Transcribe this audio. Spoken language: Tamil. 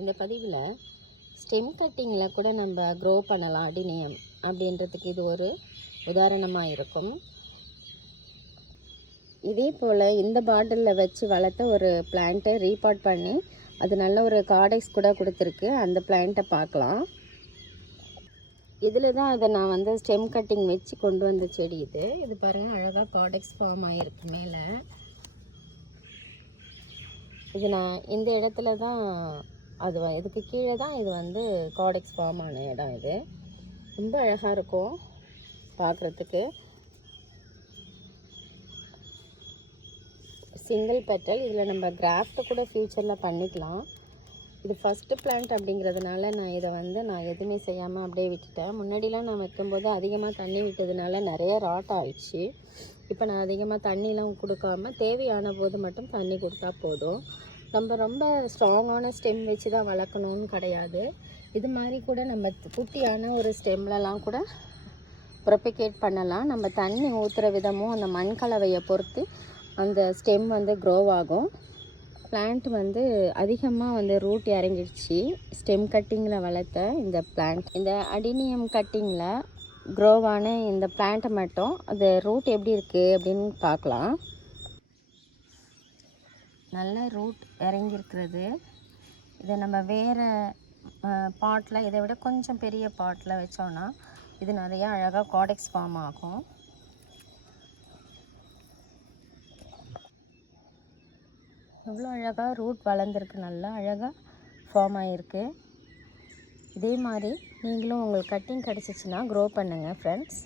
இந்த பதிவில் ஸ்டெம் கட்டிங்கில் கூட நம்ம க்ரோ பண்ணலாம் அடினியம் அப்படின்றதுக்கு இது ஒரு உதாரணமாக இருக்கும். இதே போல் இந்த பாட்டிலில் வச்சு வளர்த்த ஒரு பிளான்ட்டை ரீபாட் பண்ணி அது நல்ல ஒரு கார்டெக்ஸ் கூட கொடுத்துருக்கு. அந்த பிளான்ட்டை பார்க்கலாம். இதில் தான் அதை நான் வந்து ஸ்டெம் கட்டிங் வச்சு கொண்டு வந்த செடி இது பாருங்கள், அழகாக கார்டெக்ஸ் ஃபார்ம் ஆகிருக்கு மேலே. இது நான் இந்த இடத்துல தான் இதுக்கு கீழே தான் இது வந்து கார்டெக்ஸ் ஃபார்ம் ஆன இடம். இது ரொம்ப அழகாக இருக்கும் பார்க்குறதுக்கு. Single petal. இதில் நம்ம கிராஃப்ட் கூட ஃப்யூச்சரில் பண்ணிக்கலாம். இது ஃபஸ்ட்டு பிளான்ட் அப்படிங்கிறதுனால நான் இதை வந்து நான் எதுவுமே செய்யாமல் அப்படியே விட்டுட்டேன். முன்னாடிலாம் நான் வைக்கும்போது அதிகமாக தண்ணி விட்டதுனால நிறைய ராட் ஆயிடுச்சு. இப்போ நான் அதிகமாக தண்ணிலாம் கொடுக்காம தேவையான போது மட்டும் தண்ணி கொடுத்தா போதும். நம்ம ரொம்ப ஸ்ட்ராங்கான ஸ்டெம் வச்சு தான் வளர்க்கணும்னு கிடையாது. இது மாதிரி கூட நம்ம குட்டியான ஒரு ஸ்டெம்லலாம் கூட ப்ரொபகேட் பண்ணலாம். நம்ம தண்ணி ஊற்றுற விதமும் அந்த மண் கலவையை பொறுத்து அந்த ஸ்டெம் வந்து க்ரோ ஆகும். பிளான்ட் வந்து அதிகமாக வந்து ரூட் இறங்கிடுச்சு. ஸ்டெம் கட்டிங்கில் வளர்த்த இந்த பிளான்ட், இந்த அடினியம் கட்டிங்கில் க்ரோவான இந்த பிளான்ட்டை மட்டும் அது ரூட் எப்படி இருக்குது அப்படின்னு பார்க்கலாம். நல்ல ரூட் இறங்கியிருக்கிறது. இதை நம்ம வேறு பாட்டில், இதை விட கொஞ்சம் பெரிய பாட்டில் வச்சோன்னா இது நிறையா அழகாக கார்டெக்ஸ் ஃபார்ம் ஆகும். எவ்வளோ அழகாக ரூட் வளர்ந்துருக்கு, நல்லா அழகாக ஃபார்ம் ஆகிருக்கு. இதே மாதிரி நீங்களும் உங்களுக்கு கட்டிங் கிடச்சிச்சின்னா க்ரோ பண்ணுங்கள் ஃப்ரெண்ட்ஸ்.